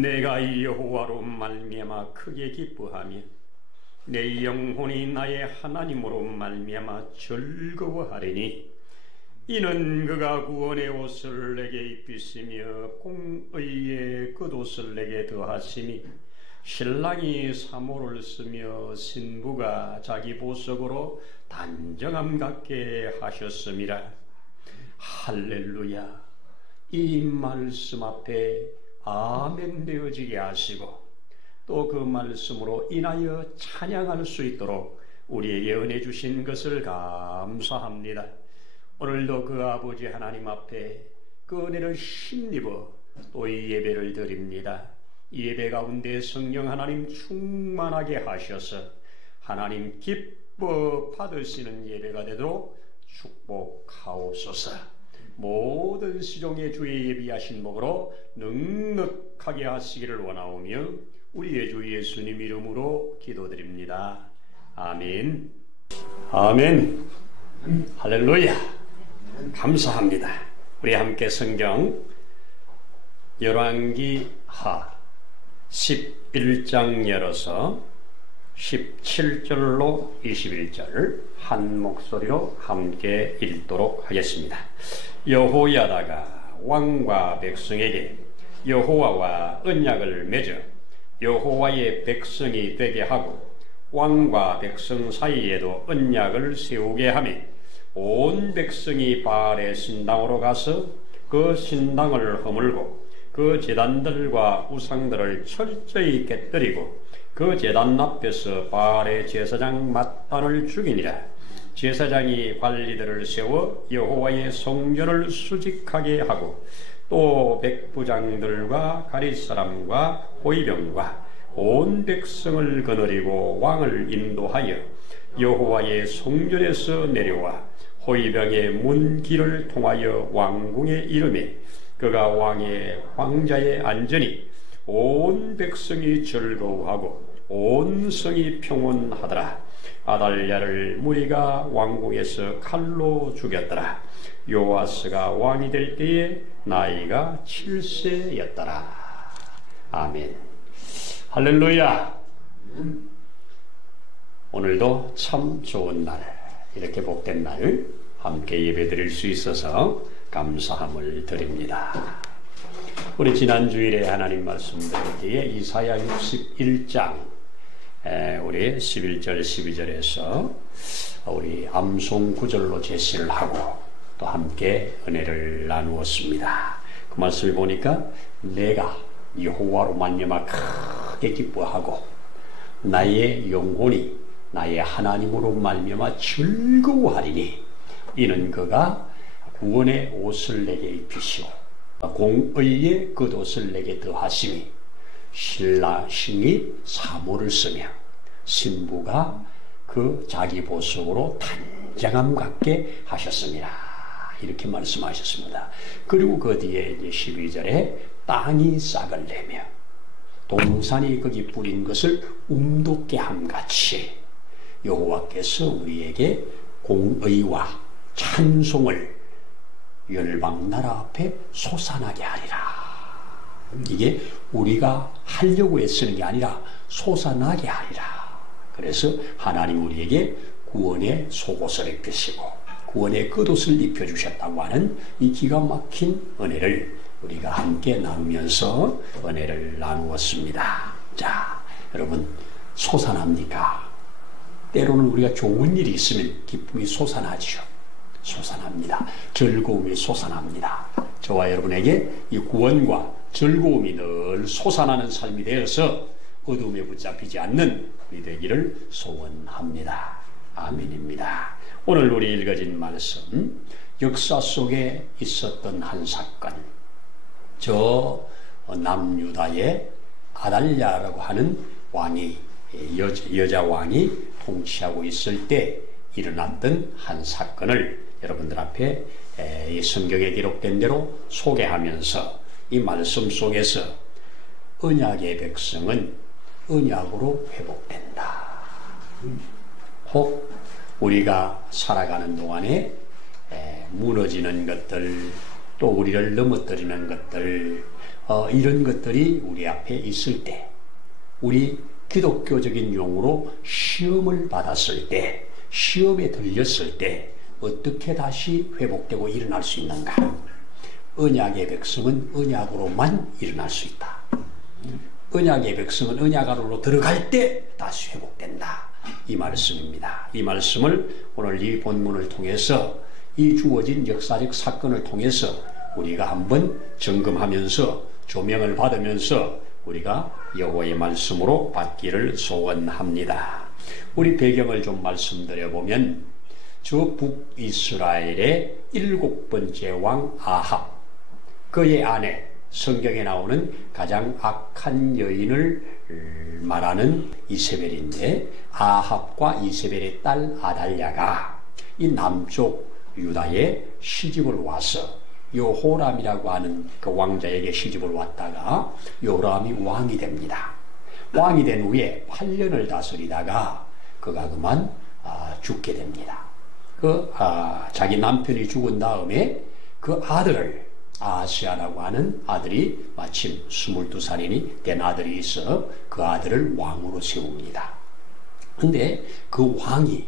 내가 여호와로 말미암아 크게 기뻐하며 내 영혼이 나의 하나님으로 말미암아 즐거워하리니 이는 그가 구원의 옷을 내게 입히시며 공의의 겉옷을 내게 더하시니 신랑이 사모를 쓰며 신부가 자기 보석으로 단정함 갖게 하셨음이라. 할렐루야. 이 말씀 앞에 아멘 되어지게 하시고 또 그 말씀으로 인하여 찬양할 수 있도록 우리에게 은혜 주신 것을 감사합니다. 오늘도 그 아버지 하나님 앞에 그 은혜를 힘입어 또 이 예배를 드립니다. 이 예배 가운데 성령 하나님 충만하게 하셔서 하나님 기뻐 받으시는 예배가 되도록 축복하옵소서. 모든 시종의 주의 예비하신 복으로 넉넉하게 하시기를 원하오며 우리의 주 예수님 이름으로 기도드립니다. 아멘. 아멘. 할렐루야. 감사합니다. 우리 함께 성경 열왕기하 11장 열어서 17절로 21절 한 목소리로 함께 읽도록 하겠습니다. 여호야다가 왕과 백성에게 여호와와 언약을 맺어 여호와의 백성이 되게 하고 왕과 백성 사이에도 언약을 세우게 하며 온 백성이 바알의 신당으로 가서 그 신당을 허물고 그 제단들과 우상들을 철저히 깨뜨리고 그 제단 앞에서 바알의 제사장 맏단을 죽이니라. 제사장이 관리들을 세워 여호와의 성전을 수직하게 하고 또 백부장들과 가릿사람과 호위병과 온 백성을 거느리고 왕을 인도하여 여호와의 성전에서 내려와 호위병의 문 길을 통하여 왕궁에 이르매 그가 왕의 황자에 앉으니 온 백성이 즐거워하고 온 성이 평온하더라. 아달랴를 무리가 왕궁에서 칼로 죽였더라. 요아스가 왕이 될 때에 나이가 7세였더라. 아멘. 할렐루야. 오늘도 참 좋은 날, 이렇게 복된 날 함께 예배드릴 수 있어서 감사함을 드립니다. 우리 지난 주일에 하나님 말씀 드리기에 이사야 61장 우리 11절 12절에서 우리 암송 구절로 제시를 하고 또 함께 은혜를 나누었습니다. 그 말씀을 보니까 내가 여호와로 말미암아 크게 기뻐하고 나의 영혼이 나의 하나님으로 말미암아 즐거워하리니 이는 그가 구원의 옷을 내게 입히시고 공의의 겉옷을 내게 더하시니 신랑이 사모를 쓰며 신부가 그 자기 보석으로 단정함 갖게 하셨습니다. 이렇게 말씀하셨습니다. 그리고 그 뒤에 이제 12절에 땅이 싹을 내며 동산이 거기 뿌린 것을 움돋게 함같이 여호와께서 우리에게 공의와 찬송을 열방 나라 앞에 솟아나게 하리라. 이게 우리가 하려고 애쓰는 게 아니라 솟아나게 하리라. 그래서 하나님 우리에게 구원의 속옷을 입히시고 구원의 겉옷을 입혀주셨다고 하는 이 기가 막힌 은혜를 우리가 함께 나누면서 은혜를 나누었습니다. 자, 여러분 솟아납니까? 때로는 우리가 좋은 일이 있으면 기쁨이 솟아나죠. 솟아납니다. 즐거움이 솟아납니다. 저와 여러분에게 이 구원과 즐거움이 늘 솟아나는 삶이 되어서 어둠에 붙잡히지 않는 우리 되기를 소원합니다. 아멘입니다. 오늘 우리 읽어진 말씀, 역사 속에 있었던 한 사건, 저 남유다의 아달랴라고 하는 왕이 여자 왕이 통치하고 있을 때 일어났던 한 사건을 여러분들 앞에 이 성경에 기록된 대로 소개하면서 이 말씀 속에서 언약의 백성은 언약으로 회복된다. 혹 우리가 살아가는 동안에 무너지는 것들, 또 우리를 넘어뜨리는 것들, 이런 것들이 우리 앞에 있을 때, 우리 기독교적인 용어로 시험을 받았을 때, 시험에 들렸을 때 어떻게 다시 회복되고 일어날 수 있는가? 언약의 백성은 언약으로만 일어날 수 있다. 언약의 백성은 언약 안으로 들어갈 때 다시 회복된다. 이 말씀입니다. 이 말씀을 오늘 이 본문을 통해서, 이 주어진 역사적 사건을 통해서 우리가 한번 점검하면서 조명을 받으면서 우리가 여호와의 말씀으로 받기를 소원합니다. 우리 배경을 좀 말씀드려보면, 저 북이스라엘의 7번째 왕 아합, 그의 아내, 성경에 나오는 가장 악한 여인을 말하는 이세벨인데, 아합과 이세벨의 딸 아달랴가 이 남쪽 유다에 시집을 와서 요호람이라고 하는 그 왕자에게 시집을 왔다가 요람이 왕이 됩니다. 왕이 된 후에 8년을 다스리다가 그가 그만 죽게 됩니다. 자기 남편이 죽은 다음에 그 아들을, 아하시아라고 하는 아들이 마침 22살이 된 아들이 있어 그 아들을 왕으로 세웁니다. 근데 그 왕이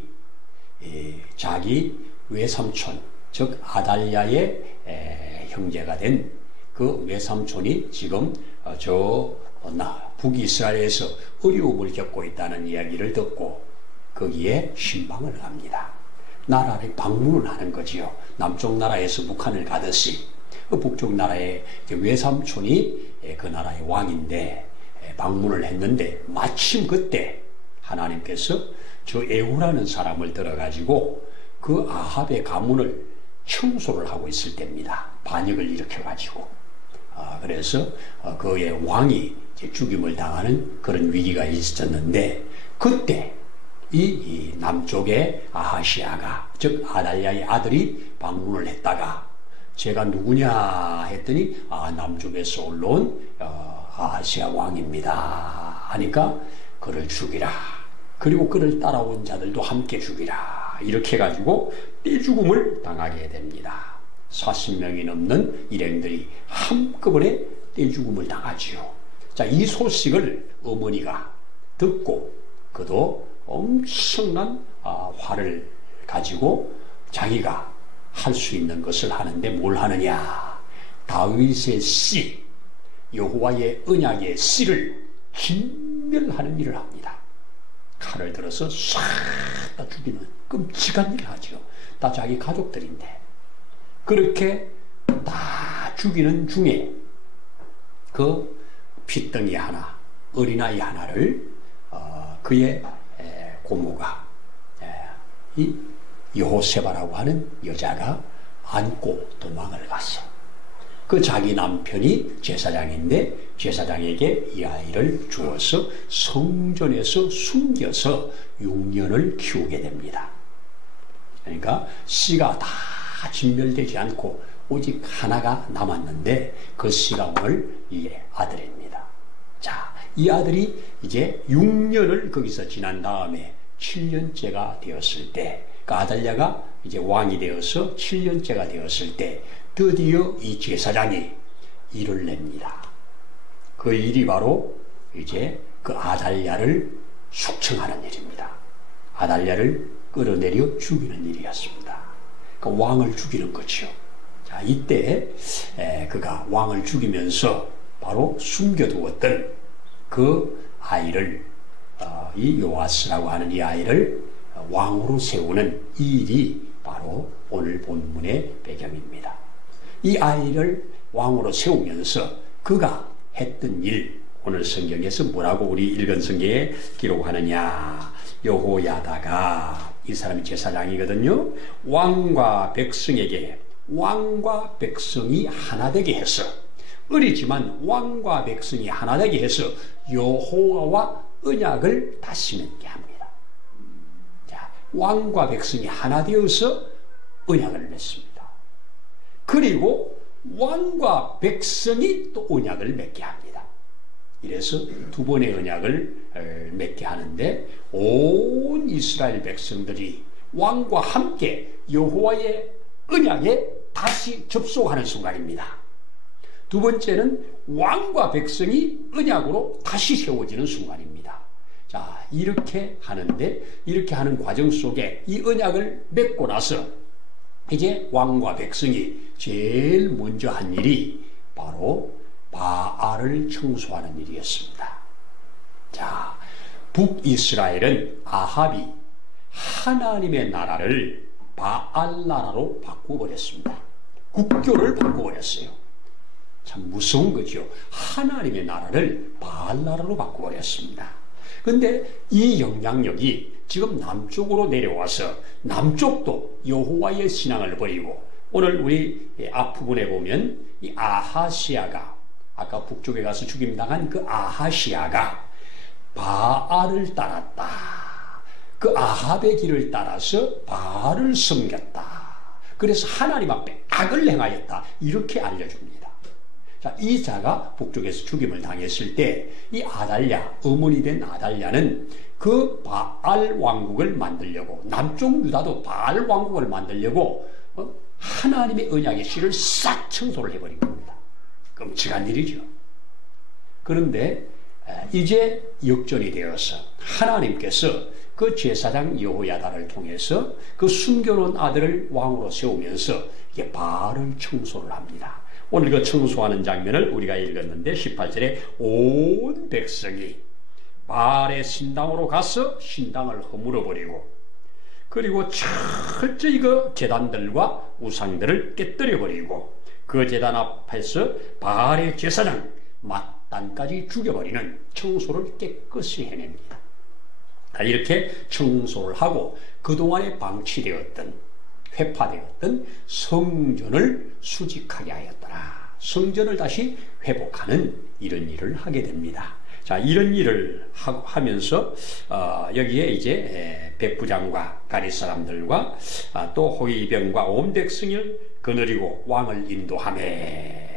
자기 외삼촌, 즉 아달랴의 형제가 된 그 외삼촌이 지금 북이스라엘에서 어려움을 겪고 있다는 이야기를 듣고 거기에 신방을 합니다. 나라를 방문을 하는 거지요. 남쪽 나라에서 북한을 가듯이 그 북쪽 나라의 외삼촌이 그 나라의 왕인데 방문을 했는데, 마침 그때 하나님께서 저 에후라는 사람을 들어가지고 그 아합의 가문을 청소를 하고 있을 때입니다. 반역을 일으켜가지고. 그래서 그의 왕이 죽임을 당하는 그런 위기가 있었는데, 그때 이 남쪽의 아하시아가, 즉 아달랴의 아들이 방문을 했다가 제가 누구냐 했더니 남쪽에서 올라온 아하시아 왕입니다 하니까 그를 죽이라. 그리고 그를 따라온 자들도 함께 죽이라. 이렇게 해가지고 떼죽음을 당하게 됩니다. 40명이 넘는 일행들이 한꺼번에 떼죽음을 당하지요. 자, 이 소식을 어머니가 듣고 그도 엄청난 화를 가지고 자기가 할 수 있는 것을 하는데, 뭘 하느냐? 다윗의 씨, 여호와의 언약의 씨를 진멸하는 일을 합니다. 칼을 들어서 싹 다 죽이는 끔찍한 일을 하죠. 다 자기 가족들인데. 그렇게 다 죽이는 중에 그 핏덩이 하나, 어린아이 하나를 그의 고모가 이 여호세바라고 하는 여자가 안고 도망을 갔어. 그 자기 남편이 제사장인데 제사장에게 이 아이를 주어서 성전에서 숨겨서 6년을 키우게 됩니다. 그러니까 씨가 다 진멸되지 않고 오직 하나가 남았는데, 그 씨가 오늘 이 아들입니다. 자, 이 아들이 이제 6년을 거기서 지난 다음에 7년째가 되었을 때, 그 아달랴가 이제 왕이 되어서 7년째가 되었을 때 드디어 이 제사장이 일을 냅니다. 그 일이 바로 이제 그 아달랴를 숙청하는 일입니다. 아달랴를 끌어내려 죽이는 일이었습니다. 그 왕을 죽이는 거죠. 자, 이때 그가 왕을 죽이면서 바로 숨겨두었던 그 아이를, 이 요아스라고 하는 이 아이를 왕으로 세우는 이 일이 바로 오늘 본문의 배경입니다. 이 아이를 왕으로 세우면서 그가 했던 일, 오늘 성경에서 뭐라고 우리 읽은 성경에 기록하느냐? 여호야다가, 이 사람이 제사장이거든요. 왕과 백성에게, 왕과 백성이 하나 되게 해서, 어리지만 왕과 백성이 하나 되게 해서 여호와와 언약을 다시 맺게 합니다. 자, 왕과 백성이 하나 되어서 언약을 맺습니다. 그리고 왕과 백성이 또 언약을 맺게 합니다. 이래서 두 번의 언약을 맺게 하는데, 온 이스라엘 백성들이 왕과 함께 여호와의 언약에 다시 접속하는 순간입니다. 두 번째는 왕과 백성이 언약으로 다시 세워지는 순간입니다. 자, 이렇게 하는데, 이렇게 하는 과정 속에 이 언약을 맺고 나서 이제 왕과 백성이 제일 먼저 한 일이 바로 바알을 청소하는 일이었습니다. 자, 북이스라엘은 아합이 하나님의 나라를 바알 나라로 바꿔버렸습니다. 국교를 바꿔버렸어요. 참 무서운 거죠. 하나님의 나라를 바알 나라로 바꿔버렸습니다. 그런데 이 영향력이 지금 남쪽으로 내려와서 남쪽도 여호와의 신앙을 버리고, 오늘 우리 앞부분에 보면 이 아하시아가, 아까 북쪽에 가서 죽임당한 그 아하시아가 바알을 따랐다. 그 아합의 길을 따라서 바알을 섬겼다. 그래서 하나님 앞에 악을 행하였다. 이렇게 알려줍니다. 자, 이 자가 북쪽에서 죽임을 당했을 때 이 아달랴, 어머니 된 아달랴는 그 바알 왕국을 만들려고, 남쪽 유다도 바알 왕국을 만들려고 하나님의 언약의 씨를 싹 청소를 해버린 겁니다. 끔찍한 일이죠. 그런데 이제 역전이 되어서 하나님께서 그 제사장 여호야다를 통해서 그 숨겨놓은 아들을 왕으로 세우면서 이게 바알을 청소를 합니다. 오늘 그 청소하는 장면을 우리가 읽었는데 18절에 온 백성이 바알의 신당으로 가서 신당을 허물어버리고, 그리고 철저히 그 제단들과 우상들을 깨뜨려버리고, 그 제단 앞에서 바알의 제사장 mat단까지 죽여버리는 청소를 깨끗이 해냅니다. 이렇게 청소를 하고 그동안에 방치되었던, 회파되었던 성전을 수직하게 하였더라. 성전을 다시 회복하는 이런 일을 하게 됩니다. 자, 이런 일을 하면서 여기에 이제 백부장과 가리 사람들과 또 호위병과 온 백성을 거느리고 왕을 인도하매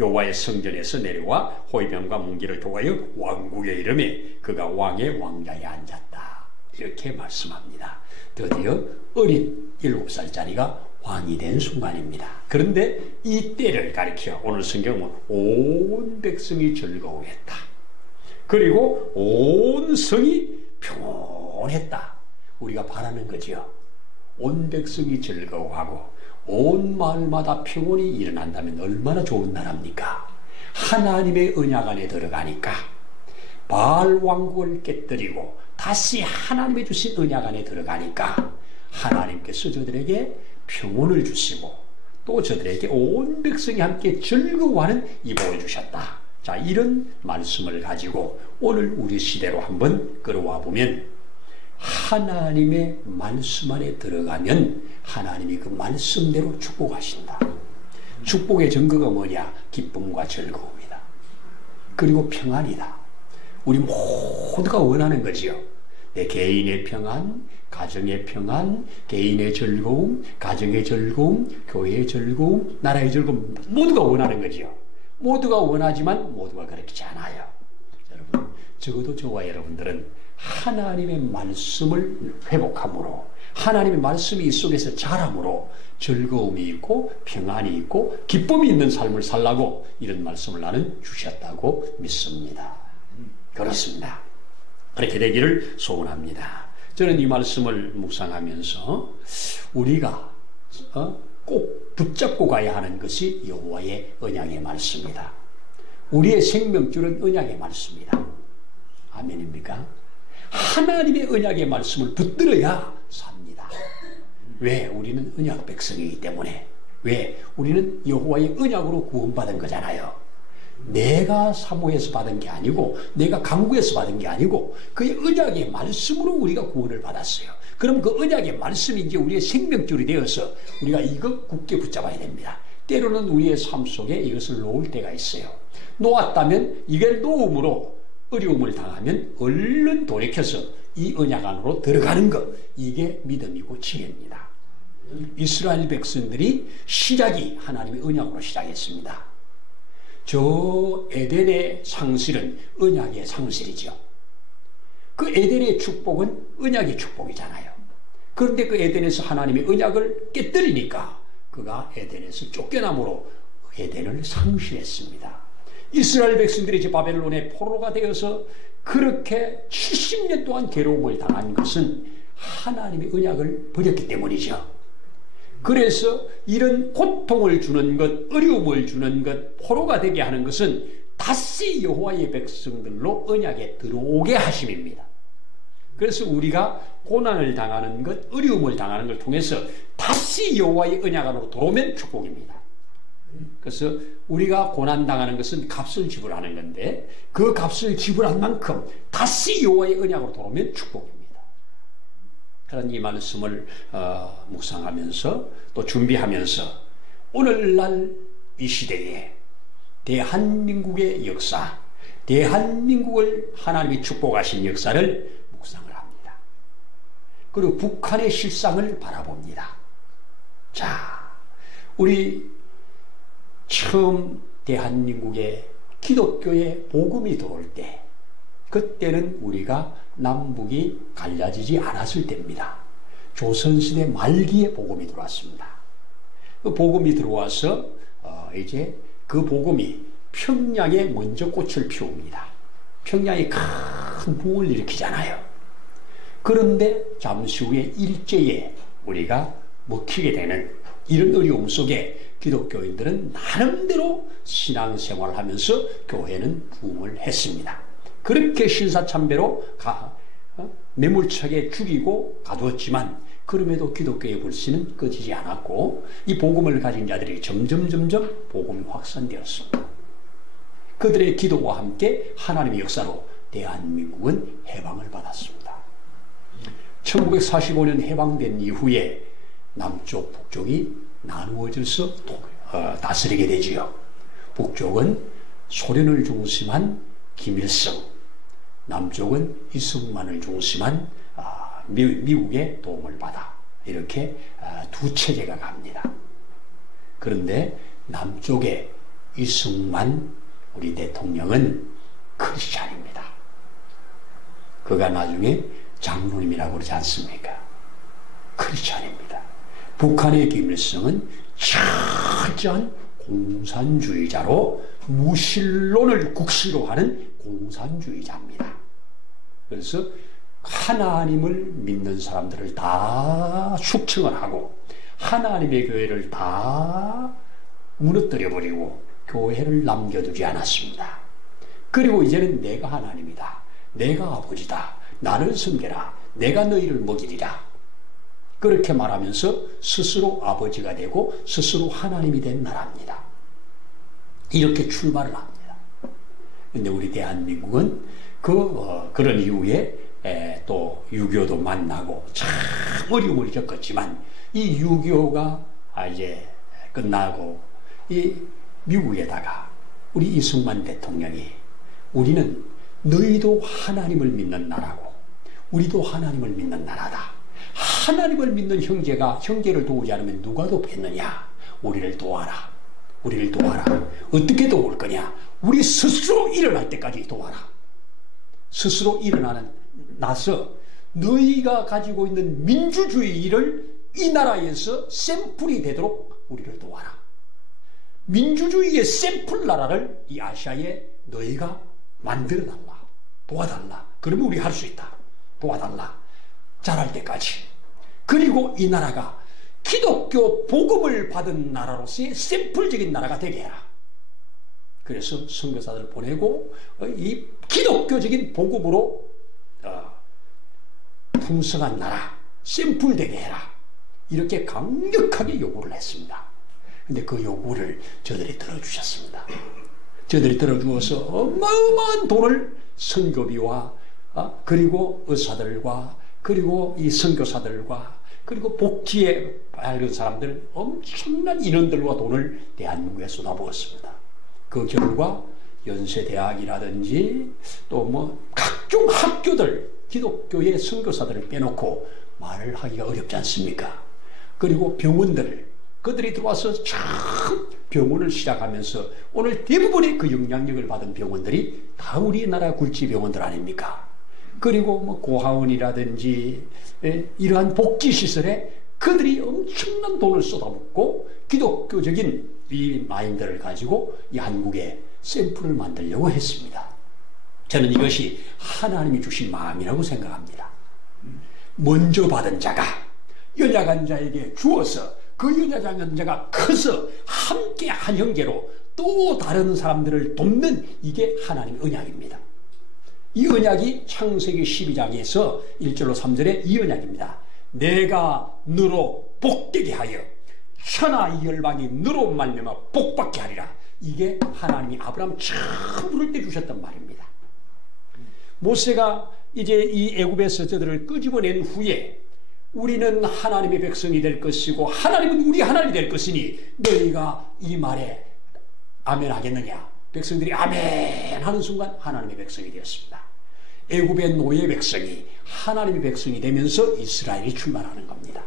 여호와의 성전에서 내려와 호위병과 문기를 도하여 왕국에 이르매 그가 왕의 왕좌에 앉았다. 이렇게 말씀합니다. 드디어 어린 7살짜리가 왕이 된 순간입니다. 그런데 이 때를 가리켜 오늘 성경은 온 백성이 즐거워했다. 그리고 온 성이 평온했다. 우리가 바라는 거죠. 온 백성이 즐거워하고 온 마을마다 평온이 일어난다면 얼마나 좋은 나라입니까? 하나님의 언약 안에 들어가니까 바알 왕국을 깨뜨리고 다시 하나님의 주신 언약 안에 들어가니까 하나님께서 저들에게 평온을 주시고 또 저들에게 온 백성이 함께 즐거워하는 이 복을 주셨다. 자, 이런 말씀을 가지고 오늘 우리 시대로 한번 끌어와 보면 하나님의 말씀 안에 들어가면 하나님이 그 말씀대로 축복하신다. 축복의 증거가 뭐냐? 기쁨과 즐거움이다. 그리고 평안이다. 우리 모두가 원하는 거지요. 내 개인의 평안, 가정의 평안, 개인의 즐거움, 가정의 즐거움, 교회의 즐거움, 나라의 즐거움, 모두가 원하는 거지요. 모두가 원하지만 모두가 그렇지 않아요. 여러분, 적어도 저와 여러분들은 하나님의 말씀을 회복함으로, 하나님의 말씀이 이 속에서 자람으로 즐거움이 있고 평안이 있고 기쁨이 있는 삶을 살라고 이런 말씀을 나는 주셨다고 믿습니다. 그렇습니다. 그렇게 되기를 소원합니다. 저는 이 말씀을 묵상하면서 우리가 꼭 붙잡고 가야 하는 것이 여호와의 언약의 말씀이다. 우리의 생명줄은 언약의 말씀이다. 아멘입니까? 하나님의 언약의 말씀을 붙들어야 삽니다. 왜? 우리는 언약 백성이기 때문에. 왜? 우리는 여호와의 언약으로 구원받은 거잖아요. 내가 사모해서 받은 게 아니고 내가 강구해서 받은 게 아니고 그의 언약의 말씀으로 우리가 구원을 받았어요. 그럼 그 언약의 말씀이 이제 우리의 생명줄이 되어서 우리가 이것 굳게 붙잡아야 됩니다. 때로는 우리의 삶 속에 이것을 놓을 때가 있어요. 놓았다면 이걸 놓음으로 어려움을 당하면 얼른 돌이켜서 이 언약 안으로 들어가는 것, 이게 믿음이고 지혜입니다. 이스라엘 백성들이 시작이 하나님의 언약으로 시작했습니다. 저 에덴의 상실은 언약의 상실이죠. 그 에덴의 축복은 언약의 축복이잖아요. 그런데 그 에덴에서 하나님의 언약을 깨뜨리니까 그가 에덴에서 쫓겨남으로 에덴을 상실했습니다. 이스라엘 백성들이 이제 바벨론의 포로가 되어서 그렇게 70년 동안 괴로움을 당한 것은 하나님의 언약을 버렸기 때문이죠. 그래서 이런 고통을 주는 것, 어려움을 주는 것, 포로가 되게 하는 것은 다시 여호와의 백성들로 언약에 들어오게 하심입니다. 그래서 우리가 고난을 당하는 것, 어려움을 당하는 걸 통해서 다시 여호와의 언약 안으로 들어오면 축복입니다. 그래서 우리가 고난당하는 것은 값을 지불하는 건데 그 값을 지불한 만큼 다시 여호와의 언약으로 돌아오면 축복입니다. 그런 이 말씀을 묵상하면서 또 준비하면서 오늘날 이 시대에 대한민국의 역사, 대한민국을 하나님이 축복하신 역사를 묵상을 합니다. 그리고 북한의 실상을 바라봅니다. 자, 우리 처음 대한민국에 기독교의 복음이 들어올 때 그때는 우리가 남북이 갈라지지 않았을 때입니다. 조선시대 말기에 복음이 들어왔습니다. 그 복음이 들어와서 이제 그 복음이 평양에 먼저 꽃을 피웁니다. 평양이 큰 붕을 일으키잖아요. 그런데 잠시 후에 일제에 우리가 먹히게 되는 이런 어려움 속에 기독교인들은 나름대로 신앙생활을 하면서 교회는 부흥을 했습니다. 그렇게 신사참배로 매몰차게 죽이고 가두었지만 그럼에도 기독교의 불씨는 꺼지지 않았고 이 복음을 가진 자들이 점점 복음이 확산되었습니다. 그들의 기도와 함께 하나님의 역사로 대한민국은 해방을 받았습니다. 1945년 해방된 이후에 남쪽, 북쪽이 나누어져서 다스리게 되지요. 북쪽은 소련을 중심한 김일성, 남쪽은 이승만을 중심한 미국의 도움을 받아 이렇게 두 체제가 갑니다. 그런데 남쪽의 이승만 우리 대통령은 크리스찬입니다. 그가 나중에 장로님이라고 그러지 않습니까? 크리스찬입니다. 북한의 김일성은 철저한 공산주의자로 무신론을 국시로 하는 공산주의자입니다. 그래서 하나님을 믿는 사람들을 다 숙청을 하고 하나님의 교회를 다 무너뜨려버리고 교회를 남겨두지 않았습니다. 그리고 이제는 내가 하나님이다. 내가 아버지다. 나를 섬겨라. 내가 너희를 먹이리라. 그렇게 말하면서 스스로 아버지가 되고 스스로 하나님이 된 나라입니다. 이렇게 출발을 합니다. 그런데 우리 대한민국은 그런 이후에 또 6.25도 만나고 참 어려움을 겪었지만 이 6.25가 이제 끝나고 이 미국에다가 우리 이승만 대통령이 우리는 너희도 하나님을 믿는 나라고 우리도 하나님을 믿는 나라다. 하나님을 믿는 형제를 도우지 않으면 누가 돕겠느냐? 우리를 도와라. 우리를 도와라. 어떻게 도울 거냐? 우리 스스로 일어날 때까지 도와라. 스스로 일어나서 너희가 가지고 있는 민주주의를 이 나라에서 샘플이 되도록 우리를 도와라. 민주주의의 샘플 나라를 이 아시아에 너희가 만들어달라. 도와달라. 그러면 우리 할 수 있다. 도와달라. 잘할 때까지. 그리고 이 나라가 기독교 복음을 받은 나라로서의 샘플적인 나라가 되게 해라. 그래서 선교사들을 보내고 이 기독교적인 복음으로 풍성한 나라, 샘플 되게 해라. 이렇게 강력하게 요구를 했습니다. 근데 그 요구를 저들이 들어주셨습니다. 저들이 들어주어서 어마어마한 돈을 선교비와 그리고 의사들과 그리고 이 선교사들과 그리고 복지에 밝은 사람들 엄청난 인원들과 돈을 대한민국에 쏟아부었습니다. 그 결과 연세대학이라든지 또 뭐 각종 학교들 기독교의 선교사들을 빼놓고 말을 하기가 어렵지 않습니까? 그리고 병원들을 그들이 들어와서 참 병원을 시작하면서 오늘 대부분의 그 영향력을 받은 병원들이 다 우리나라 굴지병원들 아닙니까? 그리고 뭐 고아원이라든지 이러한 복지시설에 그들이 엄청난 돈을 쏟아붓고 기독교적인 이 마인드를 가지고 이 한국에 샘플을 만들려고 했습니다. 저는 이것이 하나님이 주신 마음이라고 생각합니다. 먼저 받은 자가 연약한 자에게 주어서 그 연약한 자가 커서 함께 한 형제로 또 다른 사람들을 돕는 이게 하나님의 언약입니다. 이 언약이 창세기 12장에서 1절로 3절에 이 언약입니다. 내가 너로 복되게 하여 천하 이 열방이 너로 말미암아 복받게 하리라. 이게 하나님이 아브라함 처음 부를 때 주셨던 말입니다. 모세가 이제 이 애굽에서 저들을 끄집어낸 후에 우리는 하나님의 백성이 될 것이고 하나님은 우리 하나님이 될 것이니 너희가 이 말에 아멘 하겠느냐. 백성들이 아멘 하는 순간 하나님의 백성이 되었습니다. 애굽의 노예 백성이 하나님의 백성이 되면서 이스라엘이 출발하는 겁니다.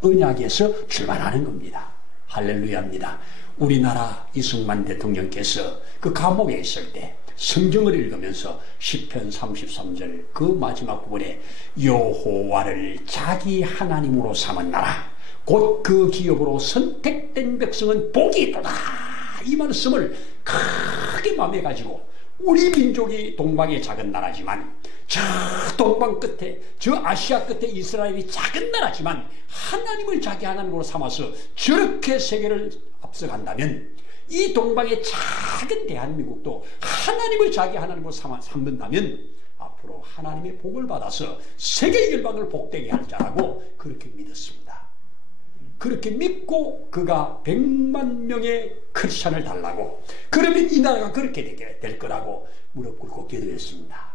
언약에서 출발하는 겁니다. 할렐루야입니다. 우리나라 이승만 대통령께서 그 감옥에 있을 때 성경을 읽으면서 시편 33절 그 마지막 부분에 여호와를 자기 하나님으로 삼은 나라 곧 그 기업으로 선택된 백성은 복이 있도다. 이 말씀을 크게 마음에 가지고 우리 민족이 동방의 작은 나라지만 저 동방 끝에 저 아시아 끝에 이스라엘이 작은 나라지만 하나님을 자기 하나님으로 삼아서 저렇게 세계를 앞서간다면 이 동방의 작은 대한민국도 하나님을 자기 하나님으로 삼는다면 앞으로 하나님의 복을 받아서 세계 열방을 복되게 할 자라고 그렇게 믿었습니다. 그렇게 믿고 그가 100만 명의 크리스찬을 달라고 그러면 이 나라가 그렇게 되게 될 거라고 무릎 꿇고 기도했습니다.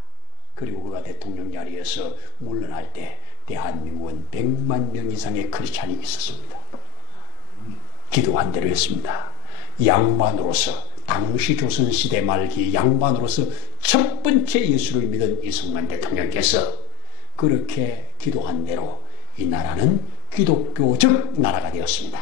그리고 그가 대통령 자리에서 물러날 때 대한민국은 100만 명 이상의 크리스찬이 있었습니다. 기도한 대로 했습니다. 양반으로서 당시 조선시대 말기 양반으로서 첫 번째 예수를 믿은 이승만 대통령께서 그렇게 기도한 대로 이 나라는 기독교적 나라가 되었습니다.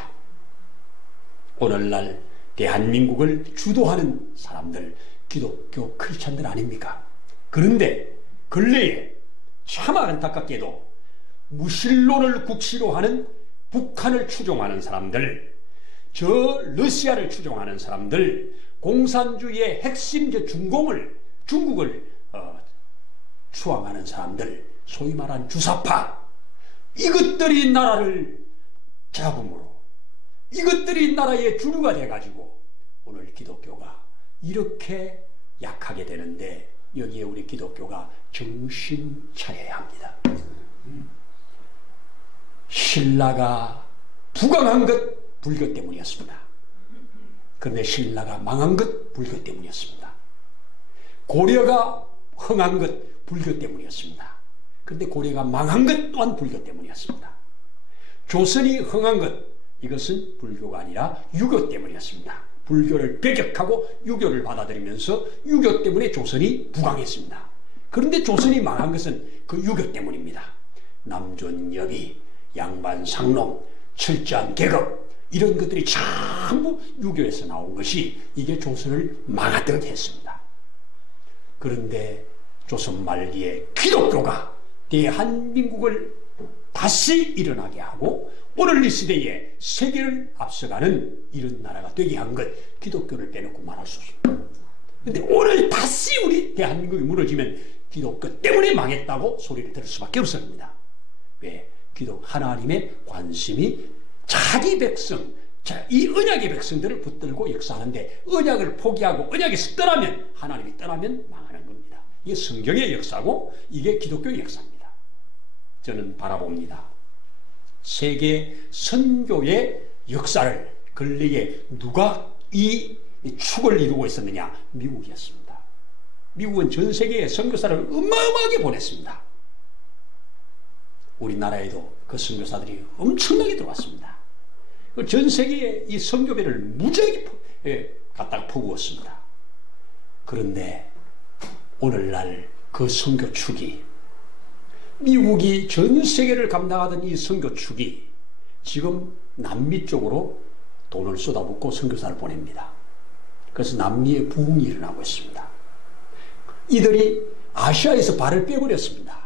오늘날 대한민국을 주도하는 사람들 기독교 크리스찬들 아닙니까? 그런데 근래에 참 안타깝게도 무신론을 국시로 하는 북한을 추종하는 사람들, 저 러시아를 추종하는 사람들, 공산주의의 핵심 중국을 추앙하는 사람들, 소위 말하는 주사파, 이것들이 나라를 잡음으로 이것들이 나라의 주류가 돼가지고 오늘 기독교가 이렇게 약하게 되는데 여기에 우리 기독교가 정신 차려야 합니다. 신라가 부강한 것 불교 때문이었습니다. 그런데 신라가 망한 것 불교 때문이었습니다. 고려가 흥한 것 불교 때문이었습니다. 그런데 고려가 망한 것 또한 불교 때문이었습니다. 조선이 흥한 것 이것은 불교가 아니라 유교 때문이었습니다. 불교를 배격하고 유교를 받아들이면서 유교 때문에 조선이 부강했습니다. 그런데 조선이 망한 것은 그 유교 때문입니다. 남존여비, 양반상놈, 철저한 계급 이런 것들이 전부 유교에서 나온 것이 이게 조선을 망하도록 했습니다. 그런데 조선 말기에 기독교가 대한민국을 다시 일어나게 하고 오늘 이 시대에 세계를 앞서가는 이런 나라가 되게 한 것 기독교를 빼놓고 말할 수 없습니다. 그런데 오늘 다시 우리 대한민국이 무너지면 기독교 때문에 망했다고 소리를 들을 수밖에 없습니다. 왜? 하나님의 관심이 자기 백성, 이 언약의 백성들을 붙들고 역사하는데 언약을 포기하고 언약에서 떠나면 하나님이 떠나면 망하는 겁니다. 이게 성경의 역사고 이게 기독교의 역사입니다. 저는 바라봅니다. 세계 선교의 역사를 근래에 누가 이 축을 이루고 있었느냐? 미국이었습니다. 미국은 전 세계에 선교사를 어마어마하게 보냈습니다. 우리나라에도 그 선교사들이 엄청나게 들어왔습니다. 전 세계에 이 선교배를 무지하게 갖다가 퍼부었습니다. 그런데 오늘날 그 선교축이 미국이 전 세계를 감당하던 이 선교축이 지금 남미 쪽으로 돈을 쏟아붓고 선교사를 보냅니다. 그래서 남미의 부흥이 일어나고 있습니다. 이들이 아시아에서 발을 빼버렸습니다.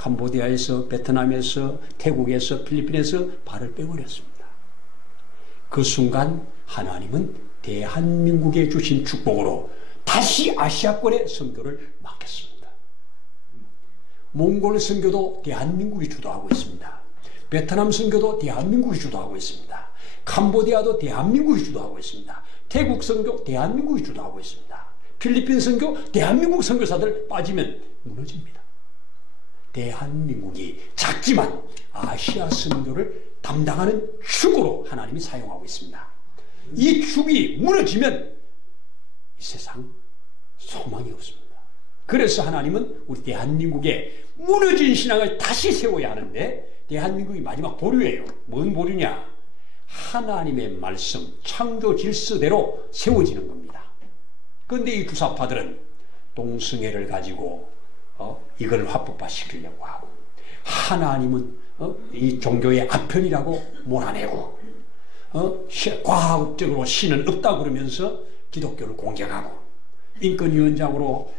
캄보디아에서, 베트남에서, 태국에서, 필리핀에서 발을 빼버렸습니다. 그 순간 하나님은 대한민국에 주신 축복으로 다시 아시아권의 선교를 맡겼습니다. 몽골 선교도 대한민국이 주도하고 있습니다. 베트남 선교도 대한민국이 주도하고 있습니다. 캄보디아도 대한민국이 주도하고 있습니다. 태국 선교 대한민국이 주도하고 있습니다. 필리핀 선교 대한민국 선교사들 빠지면 무너집니다. 대한민국이 작지만 아시아 선교를 담당하는 축으로 하나님이 사용하고 있습니다. 이 축이 무너지면 이 세상 소망이 없습니다. 그래서 하나님은 우리 대한민국에 무너진 신앙을 다시 세워야 하는데 대한민국이 마지막 보류예요. 뭔 보류냐? 하나님의 말씀, 창조 질서대로 세워지는 겁니다. 그런데 이 주사파들은 동성애를 가지고 이걸 합법화시키려고 하고 하나님은 이 종교의 아편이라고 몰아내고 과학적으로 신은 없다고 그러면서 기독교를 공격하고 인권위원장으로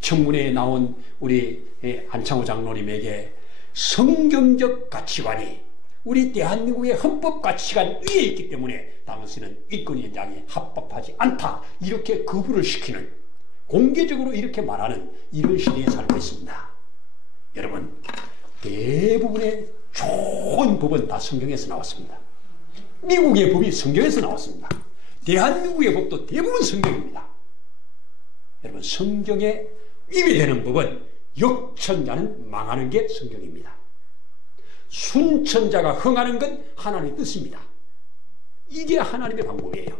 청문회에 나온 우리 안창호 장로님에게 성경적 가치관이 우리 대한민국의 헌법 가치관 위에 있기 때문에 당신은 인권위원장이 합법하지 않다 이렇게 거부를 시키는 공개적으로 이렇게 말하는 이런 시대에 살고 있습니다. 여러분 대부분의 좋은 법은 다 성경에서 나왔습니다. 미국의 법이 성경에서 나왔습니다. 대한민국의 법도 대부분 성경입니다. 여러분 성경에 위배되는 법은 역천자는 망하는 게 성경입니다. 순천자가 흥하는 건 하나님의 뜻입니다. 이게 하나님의 방법이에요.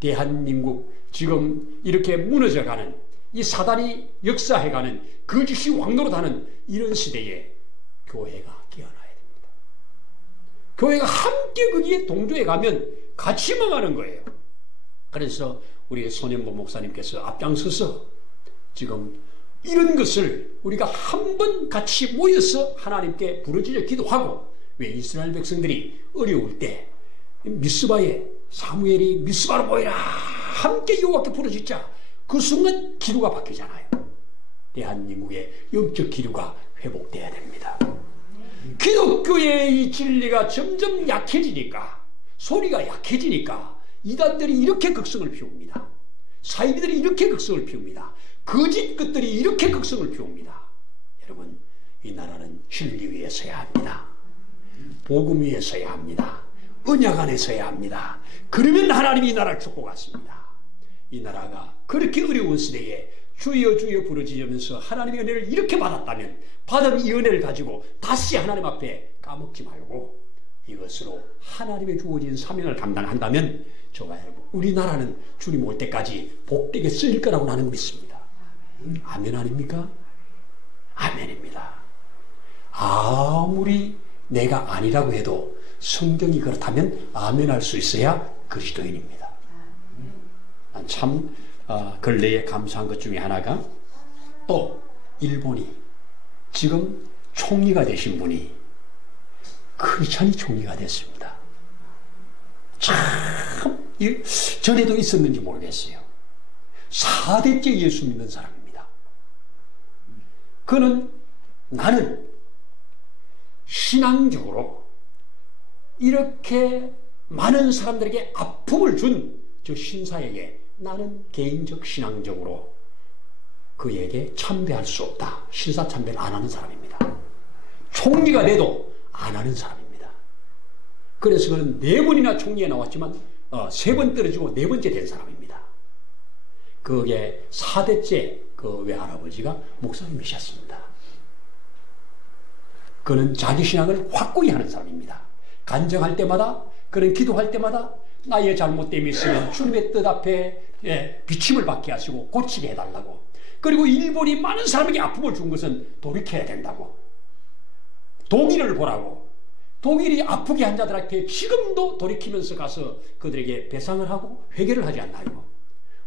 대한민국 지금 이렇게 무너져가는 이 사단이 역사해가는 거짓이 왕노릇하는 이런 시대에 교회가 깨어나야 됩니다. 교회가 함께 거기에 동조해 가면 같이 망하는 거예요. 그래서 우리 손현보 목사님께서 앞장서서 지금 이런 것을 우리가 한번 같이 모여서 하나님께 부르짖어 기도하고 왜 이스라엘 백성들이 어려울 때 미스바에 사무엘이 미스바로 모이라 함께 여호와께 부르짖자 그 순간 기류가 바뀌잖아요. 대한민국의 영적 기류가 회복돼야 됩니다. 기독교의 이 진리가 점점 약해지니까 소리가 약해지니까 이단들이 이렇게 극성을 피웁니다. 사이비들이 이렇게 극성을 피웁니다. 거짓 것들이 이렇게 극성을 피웁니다. 여러분 이 나라는 진리 위에 서야 합니다. 복음 위에 서야 합니다. 언약 안에 서야 합니다. 그러면 하나님이 이 나라를 축복하십니다. 이 나라가 그렇게 어려운 시대에 주여 주여 부르짖으면서 하나님의 은혜를 이렇게 받았다면 받은 이 은혜를 가지고 다시 하나님 앞에 까먹지 말고 이것으로 하나님의 주어진 사명을 감당한다면 저와 여러분 우리나라는 주님 올 때까지 복되게 쓰일 거라고 나는 믿습니다. 아멘 아닙니까? 아멘입니다. 아무리 내가 아니라고 해도 성경이 그렇다면 아멘할 수 있어야 그리스도인입니다. 난 참 근래에 감사한 것 중에 하나가 또 일본이 지금 총리가 되신 분이 크리스찬이 총리가 됐습니다. 참 전에도 있었는지 모르겠어요. 4대째 예수 믿는 사람입니다. 그는 나는 신앙적으로 이렇게 많은 사람들에게 아픔을 준 저 신사에게 나는 개인적 신앙적으로 그에게 참배할 수 없다. 신사 참배를 안 하는 사람입니다. 총리가 돼도 안 하는 사람입니다. 그래서 그는 4번이나 총리에 나왔지만 3번 떨어지고 4번째 된 사람입니다. 그게 4대째 그 외할아버지가 목사님이셨습니다. 그는 자기 신앙을 확고히 하는 사람입니다. 간증할 때마다 그는 기도할 때마다 나의 잘못됨이 있으면 주님의 뜻 앞에 비침을 받게 하시고 고치게 해달라고 그리고 일본이 많은 사람에게 아픔을 준 것은 돌이켜야 된다고 독일을 보라고 독일이 아프게 한 자들한테 지금도 돌이키면서 가서 그들에게 배상을 하고 회개를 하지 않나요?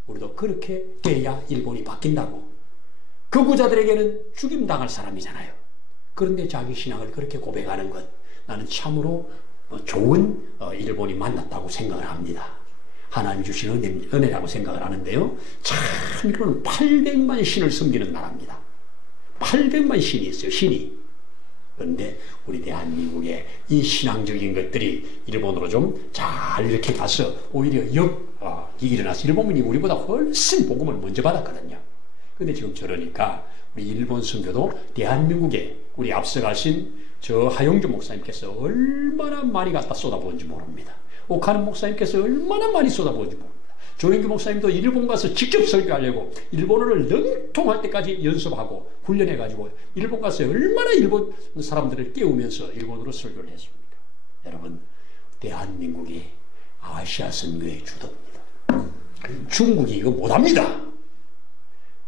우리도 그렇게 돼야 일본이 바뀐다고 극우자들에게는 죽임당할 사람이잖아요. 그런데 자기 신앙을 그렇게 고백하는 것 나는 참으로 좋은 일본이 만났다고 생각을 합니다. 하나님 주신 은혜라고 생각을 하는데요. 참 일본은 800만 신을 섬기는 나라입니다. 800만 신이 있어요. 신이. 그런데 우리 대한민국의 이 신앙적인 것들이 일본으로 좀 잘 이렇게 가서 오히려 역이 일어나서 일본인이 우리보다 훨씬 복음을 먼저 받았거든요. 근데 지금 저러니까 우리 일본 선교도 대한민국에 우리 앞서가신 저 하영주 목사님께서 얼마나 많이 갖다 쏟아부은지 모릅니다. 오카는 목사님께서 얼마나 많이 쏟아부은지 모릅니다. 조영규 목사님도 일본 가서 직접 설교하려고 일본어를 능통할 때까지 연습하고 훈련해가지고 일본 가서 얼마나 일본 사람들을 깨우면서 일본어로 설교를 했습니까? 여러분, 대한민국이 아시아 선교의 주도입니다. 중국이 이거 못합니다.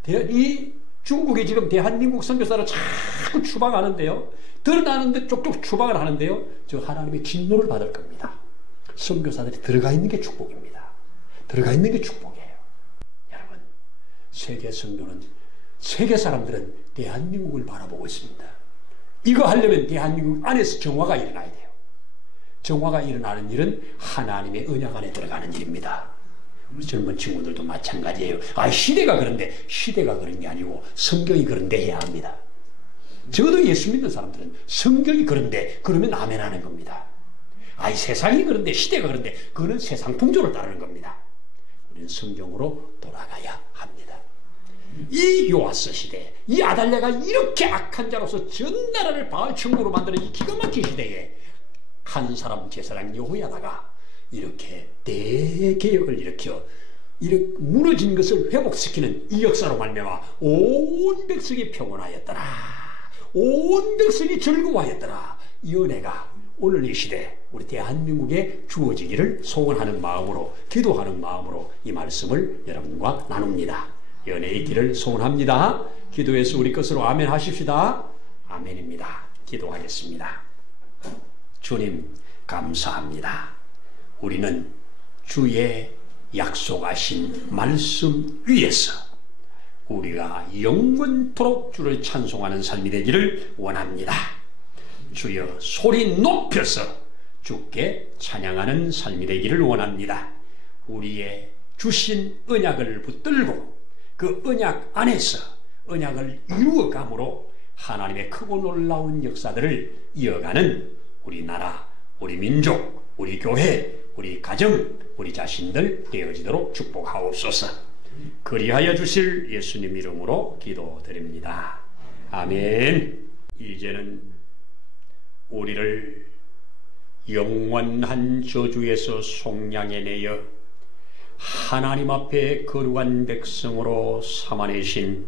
이 중국이 지금 대한민국 선교사를 자꾸 추방하는데요. 드러나는데 쪽쪽 추방을 하는데요. 저 하나님의 진노를 받을 겁니다. 선교사들이 들어가 있는 게 축복입니다. 들어가 있는 게 축복이에요. 여러분, 세계 선교는, 세계 사람들은 대한민국을 바라보고 있습니다. 이거 하려면 대한민국 안에서 정화가 일어나야 돼요. 정화가 일어나는 일은 하나님의 언약 안에 들어가는 일입니다. 우리 젊은 친구들도 마찬가지예요. 시대가 그런데, 시대가 그런 게 아니고 성경이 그런데 해야 합니다. 적어도 예수 믿는 사람들은 성경이 그런데 그러면 아멘 하는 겁니다. 세상이 그런데, 시대가 그런데 그거는 세상 풍조를 따르는 겁니다. 우리는 성경으로 돌아가야 합니다. 이 요아스 시대, 이 아달랴가 이렇게 악한 자로서 전 나라를 바알 천국으로 만드는 이 기가 막힌 시대에 한 사람 제사장 여호야다가 이렇게 대개혁을 일으켜 이렇게 무너진 것을 회복시키는 이 역사로 말미암아 온 백성이 평온하였더라. 온 백성이 즐거워하였더라. 이 은혜가 오늘 이 시대 우리 대한민국에 주어지기를 소원하는 마음으로, 기도하는 마음으로 이 말씀을 여러분과 나눕니다. 연애의 길을 소원합니다. 기도해서 우리 것으로 아멘 하십시다. 아멘입니다. 기도하겠습니다. 주님, 감사합니다. 우리는 주의 약속하신 말씀 위에서 우리가 영원토록 주를 찬송하는 삶이 되기를 원합니다. 주여, 소리 높여서 주께 찬양하는 삶이 되기를 원합니다. 우리의 주신 언약을 붙들고 그 언약 안에서 언약을 이루어감으로 하나님의 크고 놀라운 역사들을 이어가는 우리 나라, 우리 민족, 우리 교회, 우리 가정, 우리 자신들 되어지도록 축복하옵소서. 그리하여 주실 예수님 이름으로 기도드립니다. 아멘. 이제는 우리를 영원한 저주에서 속량해내어 하나님 앞에 거룩한 백성으로 삼아내신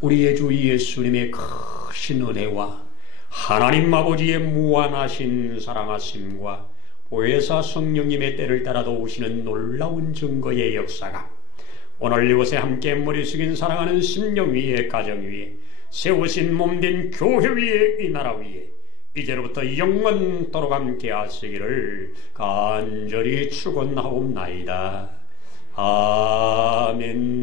우리의 주 예수님의 크신 은혜와 하나님 아버지의 무한하신 사랑하심과 보혜사 성령님의 때를 따라 도우시는 놀라운 증거의 역사가 오늘 이곳에 함께 머리 숙인 사랑하는 심령 위에, 가정 위에, 세우신 몸된 교회 위에, 이 나라 위에 이제로부터 영원토록 함께 하시기를 간절히 축원하옵나이다. 아멘.